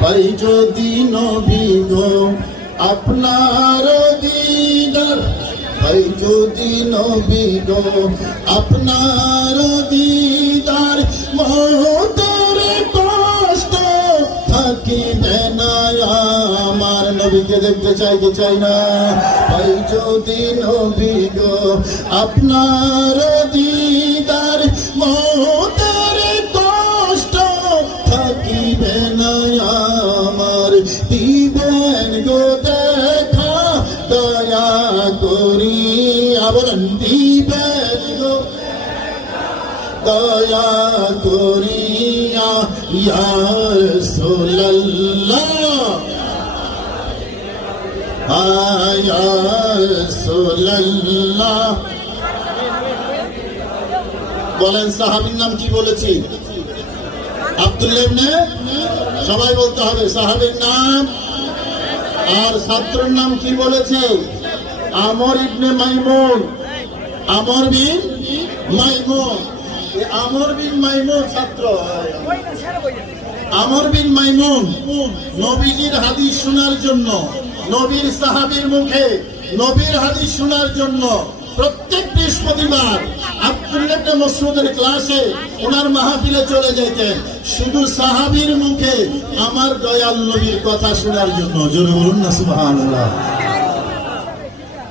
পাই যদি নবী গো আপনার দিদার, পাই যদি নবী গো আপনার দিদার, মহতের কষ্ট থাকিবে না আমার। নবীকে দেখতে চাই কি চাই না? পাই যদি নবী গো আপনার দিদার, মহতের কষ্ট থাকিবে না আমার। দিবেন গো দেখা দয়া করিয়া, বলেন দিবেন গো দয়া করিয়া ইয়া রাসূলুল্লাহ, ইয়া রাসূলুল্লাহ। বলেন সাহাবীর নাম কি বলেছি? আব্দুল্লাহ ইবনে, সবাই বলতে হবে সাহাবীর নাম। আর ছাত্রের নাম কি বলেছে? আমর ইবনে মাইমুন, আমর বিন মাইমুন। আমর বিন মাইমুন ছাত্র, আমর বিন মাইমুন নবীজির হাদিস শোনার জন্য, নবীর সাহাবীর মুখে নবীর হাদিস শোনার জন্য প্রত্যেক বৃহস্পতিবার আব্দুল্লাহ ইবনে মাসউদের ক্লাসে ওনার মাহফিলে চলে যেতেন, শুধু সাহাবীর মুখে আমার দয়াল নবীর কথা শোনার জন্য। জোরে বলুন না সুবহানাল্লাহ।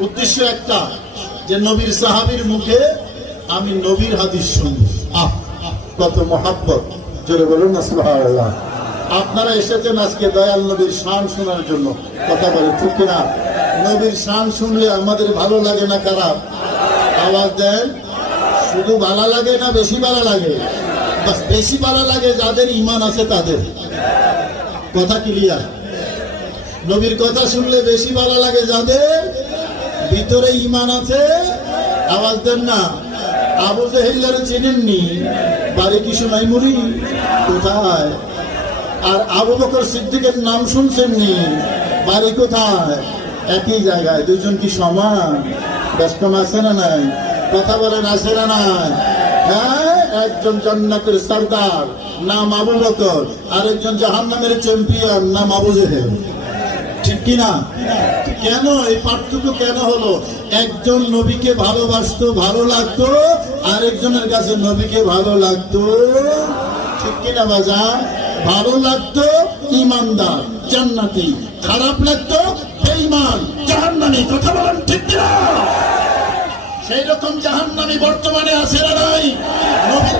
উদ্দেশ্য একটা, যে নবীর সাহাবীর মুখে আমি নবীর হাদিস শুনবো। কত মহাব্বত! জোরে বলুন না সুবহানাল্লাহ। আপনারা এসেছেন আজকে দয়াল নবীর শান শোনার জন্য, কথা বলে ঠিক কিনা? নবীর শান শুনলে আমাদের ভালো লাগে না খারাপ? আওয়াজ দেন। শুধু ভালো লাগে না বেশি ভালো লাগে? বাস বেশি ভালো লাগে যাদের ঈমান আছে তাদের। কথা ক্লিয়ার? নবীর কথা শুনলে বেশি ভালো লাগে যাদের ভিতরে ঈমান আছে। আওয়াজ দেন না। আবু জাহেলের চিনেননি? বাড়ি কি সোনাইমুড়ি? কোথায়? আর আবু বকর সিদ্দিকের নাম শুনছেননি? বাড়ি কোথায়? একই জায়গায়। দুজন কি সমান? ব্যস্ত আছে না নাই? কথা বলেন আছে না নাই? হ্যাঁ, একজন জান্নাতের সরদার নাম আবু বকর, আরেকজন জাহান্নামের চ্যাম্পিয়ন নাম আবু জাহেল। ঠিক কিনা? কেন এই পার্থক্য কেন হলো? একজন নবীকে ভালোবাসতো, ভালো লাগতো, আরেকজনের কাছে নবীকে ভালো লাগতো। ঠিক কিনা বাজান? ভালো লাগতো ইমানদার জান্নাতি, খারাপ লাগতো বেঈমান জাহান্নামী। কথা বলেন ঠিক কিনা? সেই রকম জাহান্নামী বর্তমানে আছে না নাই? নবীর